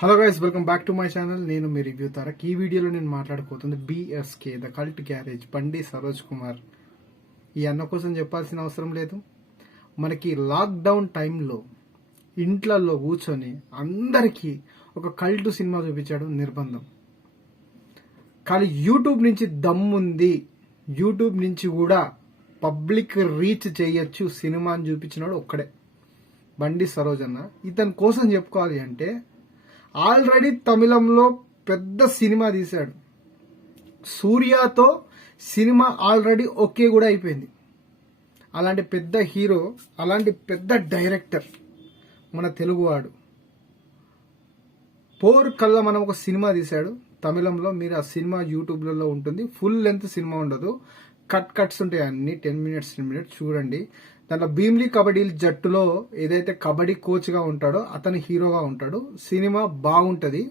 Hello guys welcome back to my channel నేను మీ review Tarak. ఈ వీడియోలో నేను మాట్లాడుకోతుంది BSK the cult garage Bandi Saroj Kumar. ఈ అన్న కోసం చెప్పాల్సిన అవసరం లేదు. మనకి లాక్డౌన్ టైంలో ఇంట్లలో కూర్చొని అందరికీ ఒక కల్ట్ సినిమా చూపించాడు నిర్బంధం. కానీ యూట్యూబ్ నుంచి దమ్ముంది. యూట్యూబ్ నుంచి కూడా పబ్లిక్ రీచ్ చేయొచ్చు సినిమా అని చూపించినాడు ఒక్కడే. బండి సరోజ్ అన్న. ఇతని కోసం చెప్పుకోవాలి అంటే ఆల్రెడీ తమిళంలో పెద్ద సినిమా తీశాడు. సూర్యతో సినిమా ఆల్రెడీ ఓకే కూడా అయిపోయింది. అలాంటి పెద్ద హీరో అలాంటి పెద్ద డైరెక్టర్ మన తెలుగువాడు. పోర్ కల్లా మనం ఒక సినిమా తీశాడు. తమిళంలో మీరు ఆ సినిమా యూట్యూబ్లలో ఉంటుంది. ఫుల్ లెంత్ సినిమా ఉండదు. కట్ కట్స్ ఉంటాయి అన్ని. టెన్ మినిట్స్ టెన్ మినిట్స్ చూడండి. దాంట్లో భీమ్లీ కబడ్డీ జట్టులో ఏదైతే కబడ్డీ కోచ్గా ఉంటాడో అతను హీరోగా ఉంటాడు. సినిమా బాగుంటది.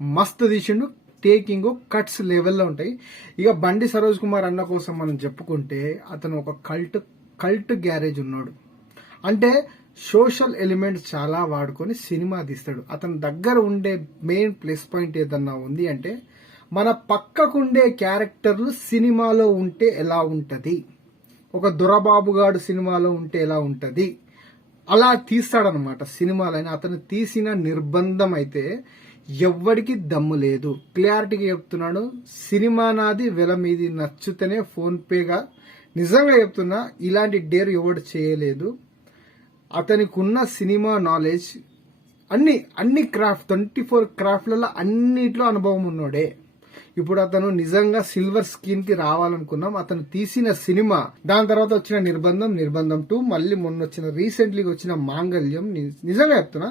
మస్తు తీసిండు. టేకింగ్ కట్స్ లెవెల్లో ఉంటాయి. ఇక బండి సరోజ్ కుమార్ అన్న కోసం మనం చెప్పుకుంటే అతను ఒక కల్ట్ కల్ట్ గ్యారేజ్ ఉన్నాడు. అంటే సోషల్ ఎలిమెంట్స్ చాలా వాడుకొని సినిమా తీస్తాడు. అతని దగ్గర ఉండే మెయిన్ ప్లస్ పాయింట్ ఏదన్నా ఉంది అంటే మన పక్కకుండే క్యారెక్టర్లు సినిమాలో ఉంటే ఎలా ఉంటుంది? ఒక దొరబాబుగాడు సినిమాలో ఉంటే ఎలా ఉంటది? అలా తీస్తాడనమాట సినిమాలని. అతను తీసిన నిర్బంధం అయితే ఎవ్వడికి దమ్ము లేదు. క్లారిటీగా చెప్తున్నాడు సినిమా నాది వెల మీది నచ్చితేనే ఫోన్పేగా నిజంగా చెప్తున్నా ఇలాంటి డేర్ ఎవడు చేయలేదు. అతనికి ఉన్న సినిమా నాలెడ్జ్ అన్ని అన్ని క్రాఫ్ట్ ట్వంటీ ఫోర్ క్రాఫ్ట్లలో అన్నిట్లో అనుభవం ఉన్నాడే. ఇప్పుడు అతను నిజంగా సిల్వర్ స్క్రీన్కి రావాలనుకున్నాం. అతను తీసిన సినిమా దాని తర్వాత వచ్చిన నిర్బంధం నిర్బంధం టూ మళ్ళీ మొన్న వచ్చిన రీసెంట్లీ వచ్చిన మాంగళ్యం. నిజంగా చెప్తున్నా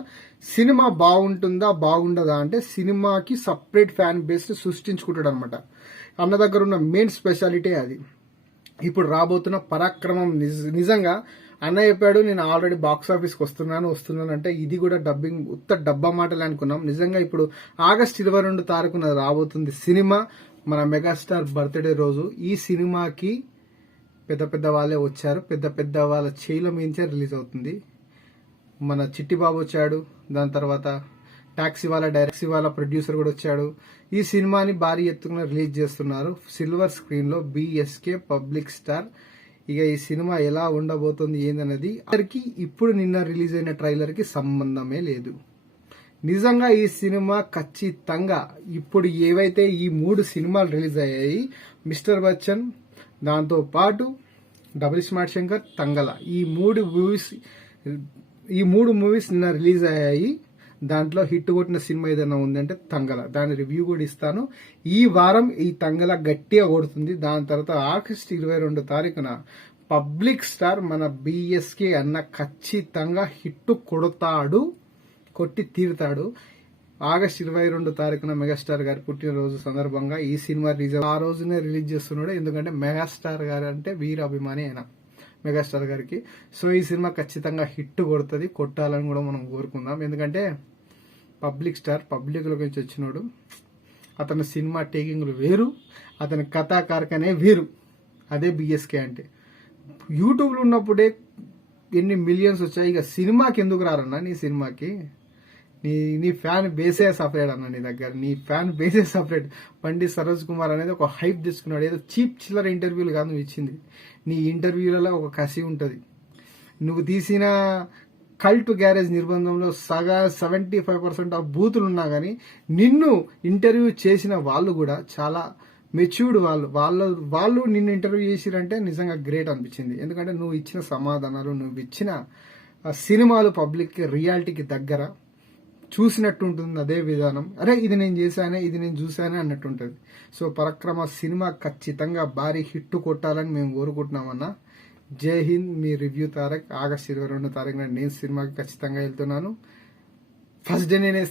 సినిమా బాగుంటుందా బాగుండదా అంటే సినిమాకి సపరేట్ ఫ్యాన్ బేస్ సృష్టించుకుంటాడు అనమాట అన్న దగ్గర ఉన్న మెయిన్ స్పెషాలిటీ అది. ఇప్పుడు రాబోతున్న పరాక్రమం నిజంగా అన్న చెప్పాడు నేను ఆల్రెడీ బాక్స్ ఆఫీస్కి వస్తున్నాను వస్తున్నాను అంటే ఇది కూడా డబ్బింగ్ ఉత్త డబ్బా మాటలే అనుకున్నాం. నిజంగా ఇప్పుడు ఆగస్ట్ ఇరవై రెండు తారీఖున రాబోతుంది సినిమా మన మెగాస్టార్ బర్త్డే రోజు. ఈ సినిమాకి పెద్ద పెద్ద వాళ్ళే వచ్చారు పెద్ద పెద్ద వాళ్ళ చేయిల మించే రిలీజ్ అవుతుంది. మన చిట్టి బాబు వచ్చాడు దాని తర్వాత టాక్సీ వాళ్ళ డైరెక్సీ వాళ్ళ ప్రొడ్యూసర్ కూడా వచ్చాడు. ఈ సినిమాని భారీ ఎత్తున రిలీజ్ చేస్తున్నారు సిల్వర్ స్క్రీన్లో బీఎస్కే బిఎస్కే పబ్లిక్ స్టార్ ఇక ఈ సినిమా ఎలా ఉండబోతుంది ఏందన్నది అందరికి ఇప్పుడు నిన్న రిలీజ్ అయిన ట్రైలర్కి సంబంధమే లేదు. నిజంగా ఈ సినిమా ఖచ్చితంగా ఇప్పుడు ఏవైతే ఈ మూడు సినిమాలు రిలీజ్ అయ్యాయి మిస్టర్ బచ్చన్ దాంతో పాటు డబుల్ స్మార్ట్ శంకర్ తంగల ఈ మూడు మూవీస్ ఈ మూడు మూవీస్ నిన్న రిలీజ్ అయ్యాయి. దాంట్లో హిట్ కొట్టిన సినిమా ఏదైనా ఉందంటే తంగల. దాని రివ్యూ కూడా ఇస్తాను. ఈ వారం ఈ తంగల గట్టిగా కొడుతుంది. దాని తర్వాత ఆగస్ట్ ఇరవై రెండు తారీఖున పబ్లిక్ స్టార్ మన బిఎస్కే అన్న ఖచ్చితంగా హిట్ కొడతాడు కొట్టి తీరుతాడు. ఆగస్ట్ ఇరవై రెండు తారీఖున మెగాస్టార్ గారి పుట్టినరోజు సందర్భంగా ఈ సినిమా రిలీజ్ ఆ రోజునే రిలీజ్ చేస్తున్నాడు. ఎందుకంటే మెగాస్టార్ గారు అంటే వీర అభిమాని ఆయన మెగాస్టార్ గారికి. సో ఈ సినిమా ఖచ్చితంగా హిట్ కొడుతుంది. కొట్టాలని కూడా మనం కోరుకుందాం. ఎందుకంటే పబ్లిక్ స్టార్ పబ్లిక్లోకి నుంచి వచ్చినోడు. అతని సినిమా టేకింగ్లు వేరు అతని కథాకారకనే వేరు. అదే బిఎస్కే అంటే. యూట్యూబ్లో ఉన్నప్పుడే ఎన్ని మిలియన్స్ వచ్చాయి ఇక సినిమాకి ఎందుకు రారన్నా నీ సినిమాకి? నీ నీ ఫ్యాన్ బేసే సపరేట్ అన్న నీ దగ్గర. నీ ఫ్యాన్ బేసే సపరేట్ పండిత్ సరోజ్ కుమార్ అనేది ఒక హైప్ తీసుకున్నాడు ఏదో చీప్ చిల్లర ఇంటర్వ్యూలు కాదు నువ్వు ఇచ్చింది. నీ ఇంటర్వ్యూలలో ఒక కసి ఉంటుంది. నువ్వు తీసిన కల్ట్ గ్యారేజ్ నిర్బంధంలో సగా సెవెంటీ ఫైవ్ పర్సెంట్ ఆఫ్ బూతులు ఉన్నా కానీ నిన్ను ఇంటర్వ్యూ చేసిన వాళ్ళు కూడా చాలా మెచ్యూర్డ్ వాళ్ళు. వాళ్ళ వాళ్ళు నిన్ను ఇంటర్వ్యూ చేసిరంటే నిజంగా గ్రేట్ అనిపించింది. ఎందుకంటే నువ్వు ఇచ్చిన సమాధానాలు నువ్వు ఇచ్చిన సినిమాలు పబ్లిక్ రియాలిటీకి దగ్గర చూసినట్టు ఉంటుంది అదే విధానం. అరే ఇది నేను చేశానే ఇది నేను చూశానే అన్నట్టు ఉంటుంది సో పరక్రమ సినిమా ఖచ్చితంగా భారీ హిట్ కొట్టాలని మేము కోరుకుంటున్నామన్నా జై హింద్ మీ రివ్యూ తారక్. ఆగస్ట్ ఇరవై రెండు తారీఖున నేను సినిమాకి ఖచ్చితంగా వెళ్తున్నాను. ఫస్ట్ డే నేను